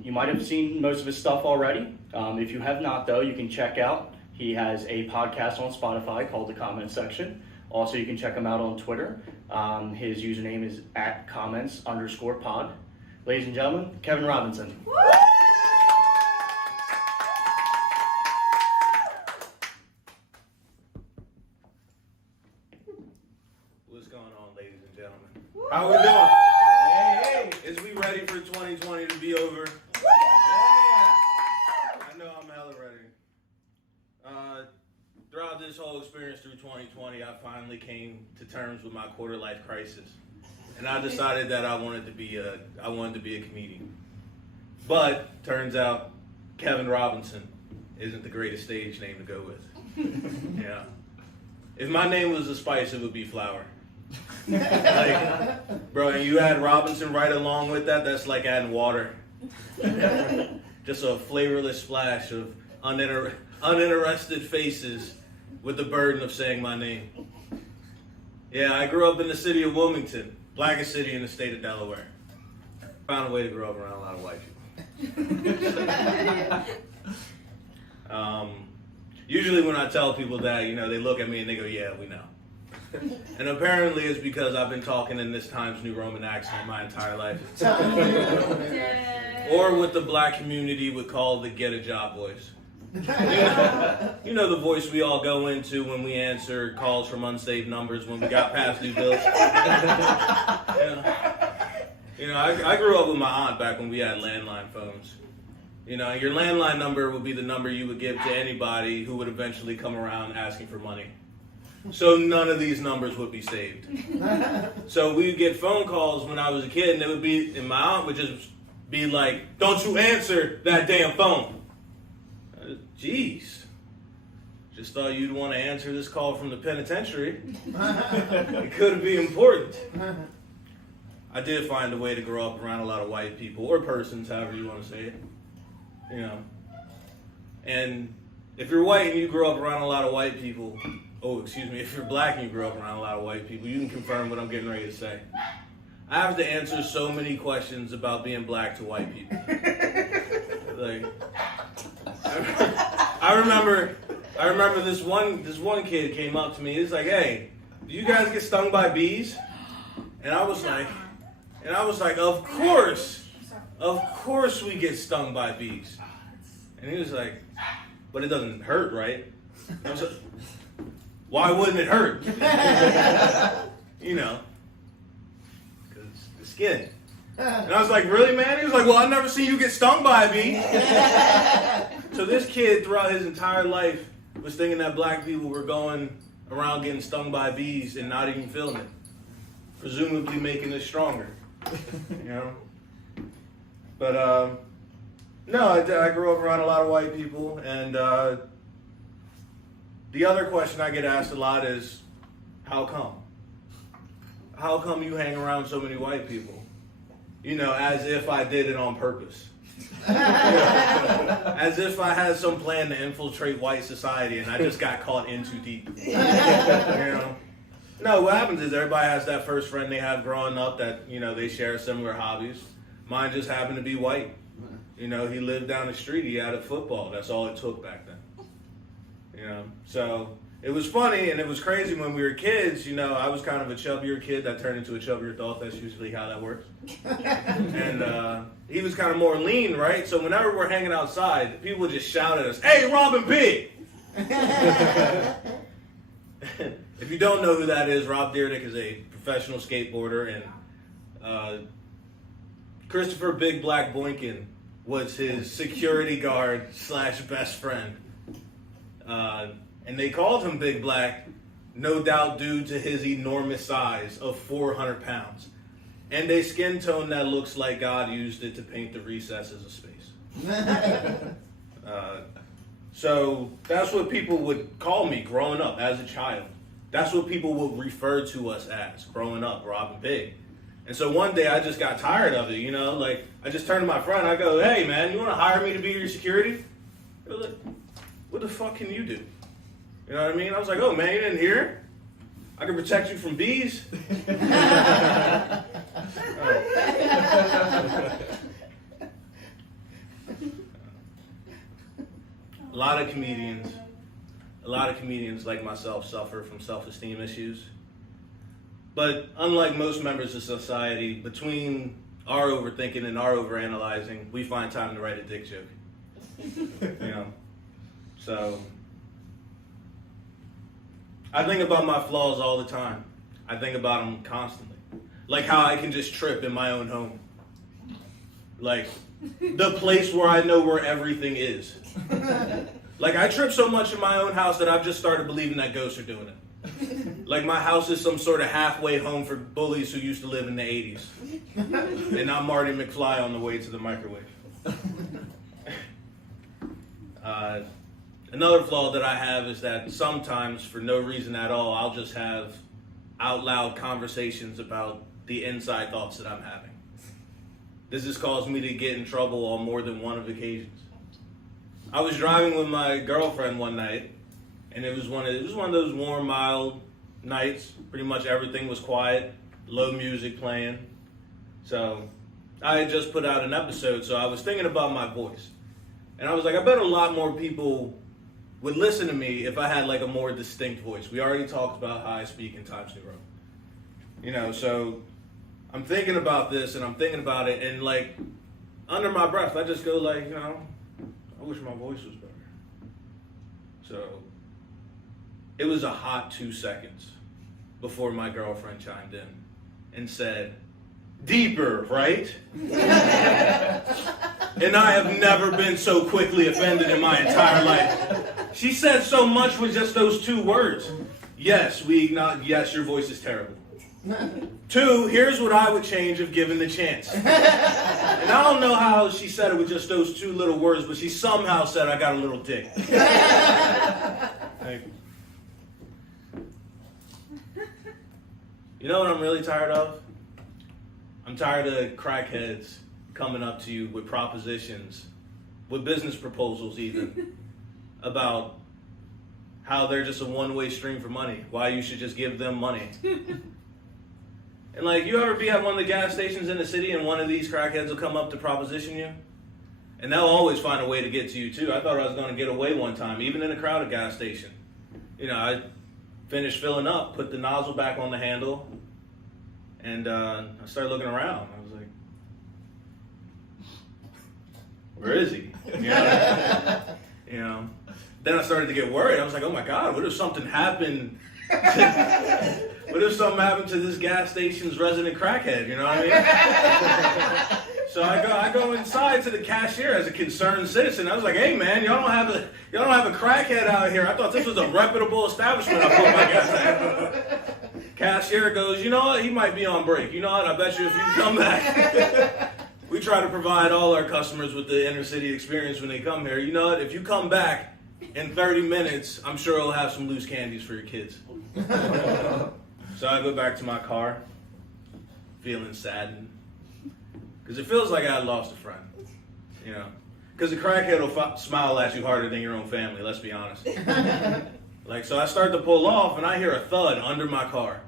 You might have seen most of his stuff already. If you have not, though, you can check out. He has a podcast on Spotify called The Comment Section. Also, you can check him out on Twitter. His username is @comments_pod. Ladies and gentlemen, Kevin Robinson. What's going on, ladies and gentlemen? How we doing? Hey, is we ready for 2020 to be over? Yeah. I know I'm hella ready. Throughout this whole experience through 2020, I finally came to terms with my quarter life crisis, and I decided that I wanted to be a comedian. But turns out, Kevin Robinson isn't the greatest stage name to go with. Yeah. If my name was a spice, it would be flour. Like, bro, and you add Robinson right along with that, that's like adding water. Just a flavorless splash of uninterested faces with the burden of saying my name. Yeah, I grew up in the city of Wilmington, blackest city in the state of Delaware. Found a way to grow up around a lot of white people. Usually when I tell people that, they look at me and they go, yeah, we know. And apparently it's because I've been talking in this Times New Roman accent my entire life. Or what the black community would call the get a job voice. You know the voice we all go into when we answer calls from unsaved numbers when we got past due bills. I grew up with my aunt back when we had landline phones. Your landline number would be the number you would give to anybody who would eventually come around asking for money. So none of these numbers would be saved. So we would get phone calls when I was a kid, and my aunt would just be like, "Don't you answer that damn phone." Jeez. Just thought you'd want to answer this call from the penitentiary. It could be important. I did find a way to grow up around a lot of white people, or persons, however you want to say it. And if you're white and you grow up around a lot of white people, if you're black and you grow up around a lot of white people, you can confirm what I'm getting ready to say. I have to answer so many questions about being black to white people. Like, I remember this one kid came up to me. He's like, "Hey, do you guys get stung by bees?" And I was like, "Of course we get stung by bees." And he was like, "But it doesn't hurt, right?" And I was like, "Why wouldn't it hurt?" Because the skin. And I was like, "Really, man?" He was like, "Well, I've never seen you get stung by a bee." So this kid, throughout his entire life, was thinking that black people were going around getting stung by bees and not even feeling it, presumably making us stronger. But no, I grew up around a lot of white people, and the other question I get asked a lot is, how come? How come you hang around so many white people? As if I did it on purpose. As if I had some plan to infiltrate white society and I just got caught in too deep. No, what happens is everybody has that first friend they have growing up that, they share similar hobbies. Mine just happened to be white. He lived down the street. He had a football. That's all it took back then. So it was funny and it was crazy when we were kids. I was kind of a chubbier kid that turned into a chubbier adult. That's usually how that works. And he was kind of more lean, right? So whenever we're hanging outside, people would just shout at us, "Hey, Robin Big!" If you don't know who that is, Rob Dyrdek is a professional skateboarder, and Christopher Big Black Boykin was his security guard / best friend. And they called him Big Black, no doubt due to his enormous size of 400 pounds. And a skin tone that looks like God used it to paint the recesses of space. So that's what people would call me growing up as a child. That's what people would refer to us as growing up, Robin Big. And so one day I just got tired of it, like I just turned to my friend, I go, "Hey man, you want to hire me to be your security?" They were like, "What the fuck can you do?" You know what I mean? I was like, "Oh man, you didn't hear? I can protect you from bees." lot of comedians like myself suffer from self-esteem issues. But unlike most members of society, between our overthinking and our overanalyzing, we find time to write a dick joke. So I think about my flaws all the time. I think about them constantly. Like how I can just trip in my own home. Like the place where I know where everything is. Like I trip so much in my own house that I've just started believing that ghosts are doing it. Like my house is some sort of halfway home for bullies who used to live in the 80s. And I'm Marty McFly on the way to the microwave. Another flaw that I have is that sometimes, for no reason at all, I'll just have out loud conversations about the inside thoughts that I'm having. This has caused me to get in trouble on more than one of occasions. I was driving with my girlfriend one night, and it was one of those warm, mild nights. Pretty much everything was quiet, low music playing. So I had just put out an episode, so I was thinking about my voice. And I was like, I bet a lot more people would listen to me if I had like a more distinct voice. We already talked about how I speak in Times New Roman. So I'm thinking about this and I'm thinking about it, and like under my breath, I just go like, I wish my voice was better. So it was a hot 2 seconds before my girlfriend chimed in and said, "Deeper, right?" And I have never been so quickly offended in my entire life. She said so much with just those 2 words. Yes, yes, your voice is terrible. 2, here's what I would change if given the chance. And I don't know how she said it with just those 2 little words, but she somehow said I got a little dick. Thank you. You know what I'm really tired of? I'm tired of crackheads coming up to you with propositions, with business proposals even, about how they're just a one-way stream for money, why you should just give them money. And like, you ever be at one of the gas stations in the city and one of these crackheads will come up to proposition you? And they'll always find a way to get to you too. I thought I was going to get away one time, even in a crowded gas station. I finished filling up, put the nozzle back on the handle, and I started looking around. I was like, where is he? Then I started to get worried. I was like, oh my God, what if something happened? What if something happened to this gas station's resident crackhead? You know what I mean? So I go inside to the cashier as a concerned citizen. I was like, hey man, y'all don't have a crackhead out here. I thought this was a reputable establishment. I put my gas in. Cashier goes, you know what? He might be on break. You know what? I bet you if you come back, we try to provide all our customers with the inner city experience when they come here. You know what? If you come back in 30 minutes, I'm sure he'll have some loose candies for your kids. So I go back to my car, feeling saddened. Because it feels like I lost a friend. Because the crackhead will smile at you harder than your own family, let's be honest. So I start to pull off and I hear a thud under my car.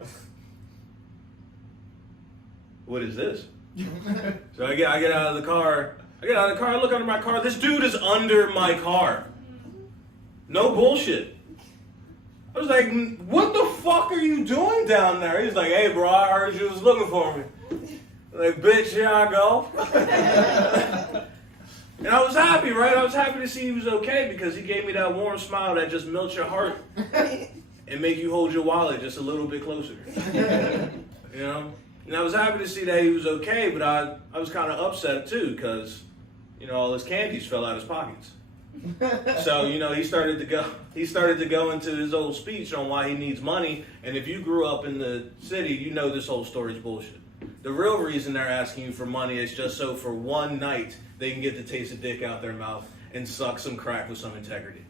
What is this? So I get out of the car. I look under my car. This dude is under my car. No bullshit. I was like, what the fuck are you doing down there? He's like, hey bro, I heard you was looking for me. Like, bitch, here I go. And I was happy, right? I was happy to see he was okay because he gave me that warm smile that just melts your heart and make you hold your wallet just a little bit closer. And I was happy to see that he was okay, but I was kind of upset too because, all his candies fell out his pockets. So, he started to go into his old speech on why he needs money. And if you grew up in the city, you know this whole story's bullshit. The real reason they're asking you for money is just so for one night they can get the taste of dick out their mouth and suck some crack with some integrity.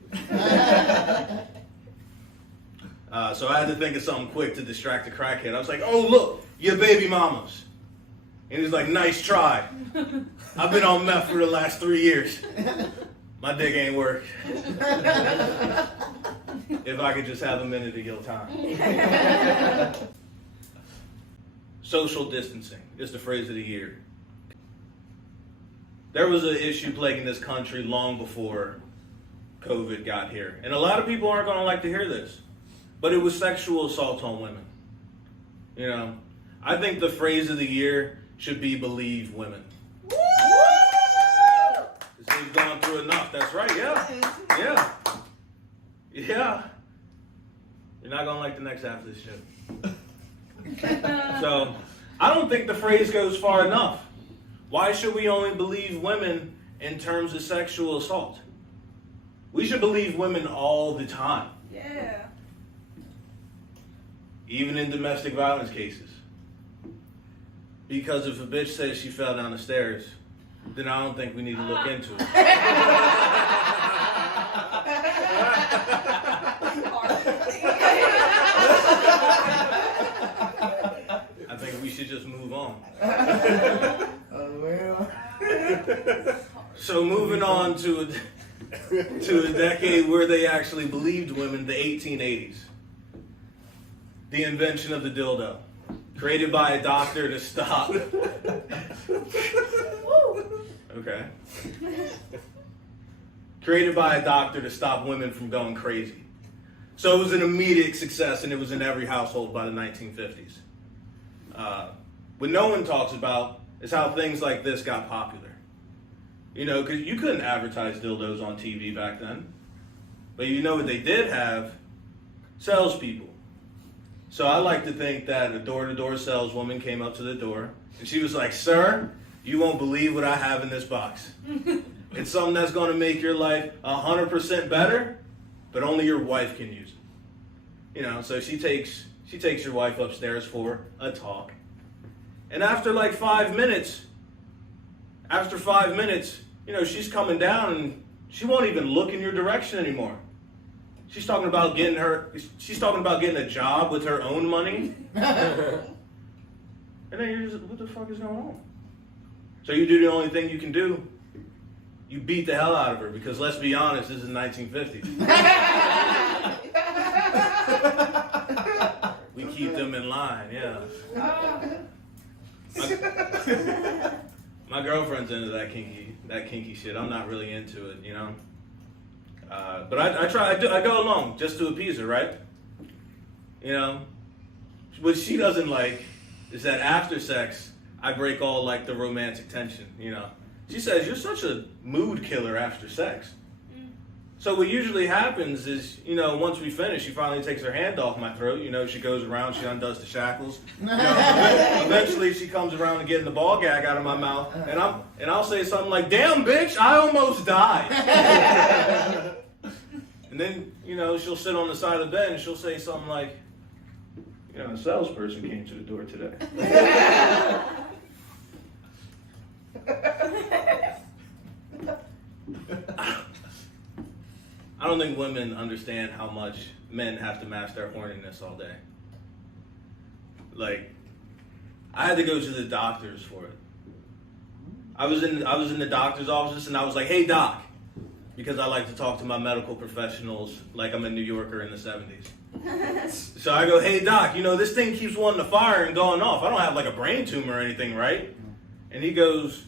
So I had to think of something quick to distract the crackhead. I was like, oh look, your baby mamas. And he's like, nice try. I've been on meth for the last 3 years. My dick ain't worked. If I could just have a minute of your time. Social distancing is the phrase of the year. There was an issue plaguing this country long before COVID got here. And a lot of people aren't going to like to hear this. But it was sexual assault on women. You know, I think the phrase of the year should be believe women. Woo! Because they've gone through enough. That's right, yeah. Yeah. Yeah. You're not going to like the next half of this shit. So, I don't think the phrase goes far enough. Why should we only believe women in terms of sexual assault? We should believe women all the time. Yeah. Even in domestic violence cases. Because if a bitch says she fell down the stairs, then I don't think we need to look into it. I think we should just move on. So moving on to a decade where they actually believed women, the 1880s. The invention of the dildo, created by a doctor to stop. Okay. Created by a doctor to stop women from going crazy. So it was an immediate success, and it was in every household by the 1950s. What no one talks about is how things like this got popular. You know, because you couldn't advertise dildos on TV back then. But you know what they did have? Salespeople. So I like to think that a door-to-door saleswoman came up to the door, and she was like, "Sir, you won't believe what I have in this box. It's something that's going to make your life 100% better, but only your wife can use it." You know, so she takes your wife upstairs for a talk. And after like 5 minutes, you know, she's coming down and she won't even look in your direction anymore. She's talking about getting a job with her own money. And then you're just, what the fuck is going on? So you do the only thing you can do. You beat the hell out of her, because let's be honest, this is 1950. We keep them in line, yeah. My girlfriend's into that kinky shit. I'm not really into it, you know. But I go along just to appease her, right? You know, what she doesn't like is that after sex, I break all like the romantic tension, you know. She says, "You're such a mood killer after sex." So what usually happens is, you know, once we finish, she finally takes her hand off my throat. You know, she goes around, she undoes the shackles. You know, eventually she comes around and getting the ball gag out of my mouth, and I'll say something like, "Damn, bitch, I almost died." And then, you know, she'll sit on the side of the bed and she'll say something like, "You know, a salesperson came to the door today." I don't think women understand how much men have to mask their horniness all day. Like, I had to go to the doctors for it. I was in the doctor's office and I was like, "Hey doc," because I like to talk to my medical professionals like I'm a New Yorker in the 70s. So I go, "Hey doc, you know, this thing keeps wanting to fire and going off. I don't have like a brain tumor or anything, right?" And he goes,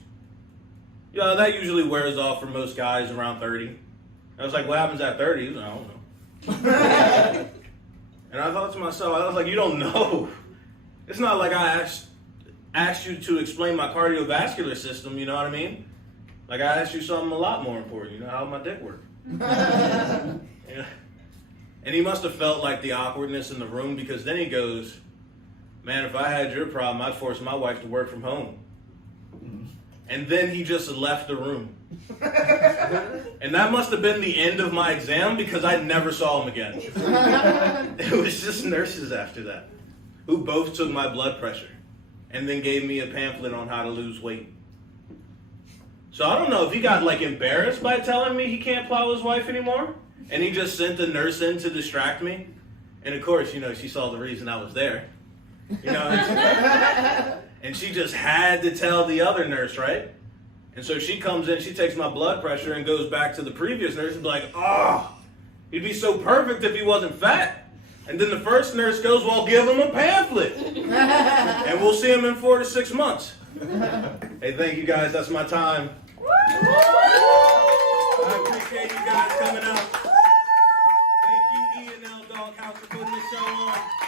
"Yeah, that usually wears off for most guys around 30. I was like, "What happens at 30? He's like, "I don't know." And I thought to myself, I was like, "You don't know. It's not like I asked you to explain my cardiovascular system, you know what I mean? Like, I asked you something a lot more important, you know, how my dick work." Yeah. And he must have felt like the awkwardness in the room, because then he goes, "Man, if I had your problem, I'd force my wife to work from home." And then he just left the room. And that must have been the end of my exam, because I never saw him again. It was just nurses after that, who both took my blood pressure and then gave me a pamphlet on how to lose weight. So I don't know if he got like embarrassed by telling me he can't plow his wife anymore, and he just sent the nurse in to distract me. And of course, you know, she saw the reason I was there. You know, and she just had to tell the other nurse, right? And so she comes in, she takes my blood pressure and goes back to the previous nurse and be like, "Oh, he'd be so perfect if he wasn't fat." And then the first nurse goes, "Well, give him a pamphlet. And we'll see him in 4 to 6 months." Hey, thank you guys. That's my time. I appreciate you guys coming out. Doghouse for putting the show on.